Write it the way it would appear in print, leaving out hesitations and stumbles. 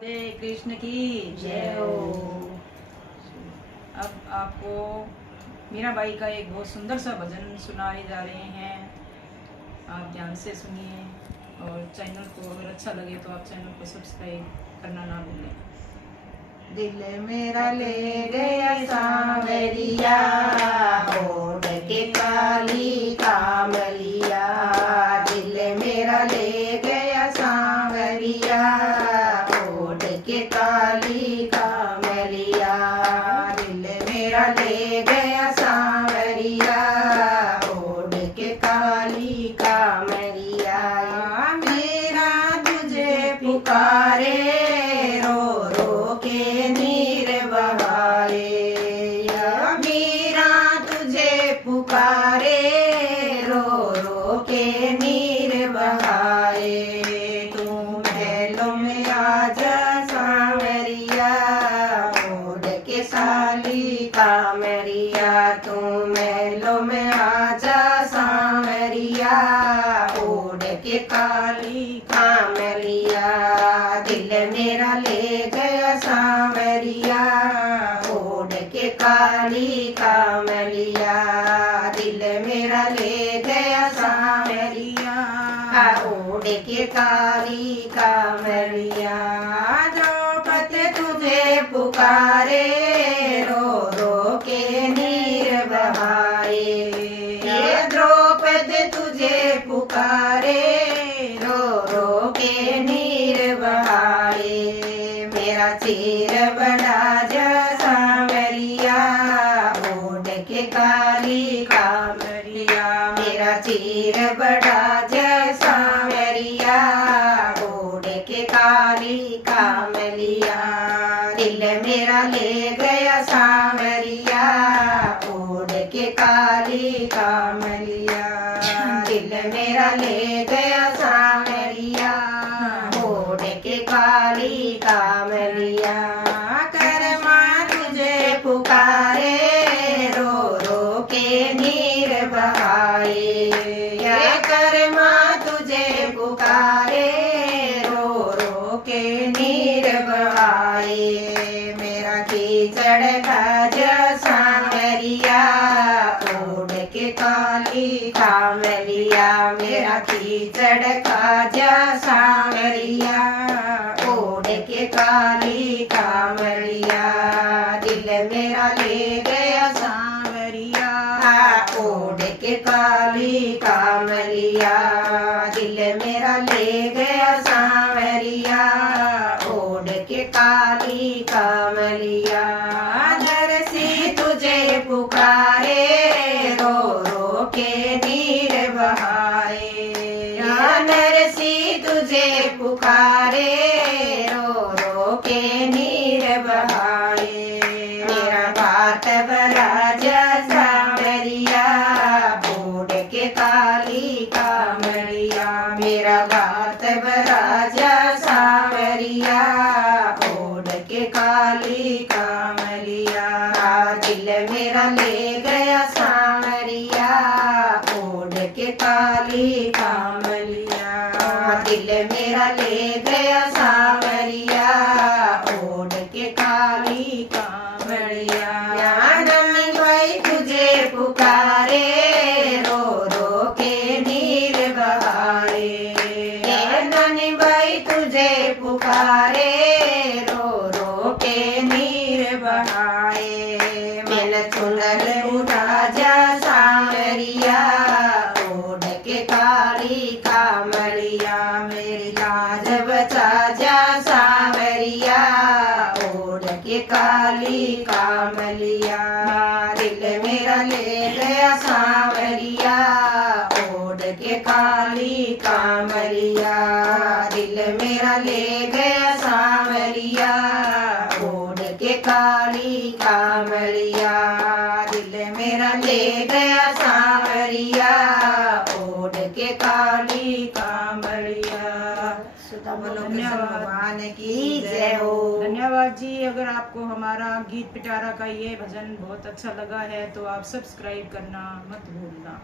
राधे कृष्ण की जय हो। अब आपको मीरा बाई का एक बहुत सुंदर सा भजन सुनाए जा रहे हैं। आप ध्यान से सुनिए और चैनल को अगर अच्छा लगे तो आप चैनल को सब्सक्राइब करना ना भूलें। दिल मेरा ले गया सांवरिया, ओढ़ के काली कामलिया। दिल मेरा ले गया सांवरिया, ओढ़ के काली कामलिया। दिल मेरा ले गया सांवरिया, ओढ़ के काली कामलिया। मेरा तुझे पुकारे पुकारे, रो रो के नीर बहाए। तू महलों में आजा सांवरिया, ओढ़ के काली कामरिया। तू महलों में आजा सांवरिया, ओढ़ के काली कामरिया। दिल मेरा ले गया सांवरिया, ओढ़ के काली कामलिया। दिल मेरा ले गया सांवरिया, ओढ़ के काली कामलिया। द्रौपदी तुझे पुकारे, रो रो के नीर बहाए। द्रौपदी तुझे पुकारे, रो रो के नीर बहाए। मेरा चीर बड़ा जा सांवरिया, ओढ़ के काली कामरिया। मेरा चीर बड़ा जा सांवरिया, ओढ़ के काली कामलिया। दिल मेरा ले गया सांवरिया, ओढ़ के काली कामलिया। दिल मेरा ले गया सांवरिया, ओढ़ के काली कामलिया। कर्मा तुझे पुकारे, रो रो के नीर बहाए। कर्मा तुझे पुकारे, रो रो के नीर बहाए। मेरा कीचड़ खाज सांवरिया, ओढ़ के काली कामलिया। मेरा कीचड़ खाज सांवरिया, ओढ़ के काली कामलिया। दिल मेरा ले गया सांवरिया, ओढ़ के काली कामलिया। दिल मेरा ले गया सांवरिया, ओढ़ के काली कामलिया। नरसी तुझे पुकारे, रो रो के नीर बहाए। नरसी तुझे पुकारे, रो रो के नीर बहाए। मेरा बात बरा जा सांवरिया, ओढ़ के काली कामलिया। मेरा बात बरा जा सांवरिया, ओढ़ के काली कामलिया। दिल मेरा ले गया सांवरिया, ओढ़ के काली कामलिया। दिल मेरा ले गया सांवरिया, ओढ़ के काली कामलिया। ननी भाई तुझे पुकारे, रो रो के नीर बहाए। ननी भाई तुझे पुकारे, रो रो के नीर बहाए। मैंने चुनल उठा जा सांवरिया, ओढ़ के काली कामलिया। मेरी लाज बचा जा सांवरिया, ओढ़ के काली कामलिया। दिल मेरा ले गया सांवरिया, ओढ़ के काली कामलिया। दिल मेरा ले गया सांवरिया, ओढ़ के काली कामलिया। दिल मेरा ले गया सांवरिया, ओढ़ के काली कामलिया। भगवान की जय हो। धन्यवाद जी। अगर आपको हमारा गीत पिटारा का ये भजन बहुत अच्छा लगा है तो आप सब्सक्राइब करना मत भूलना।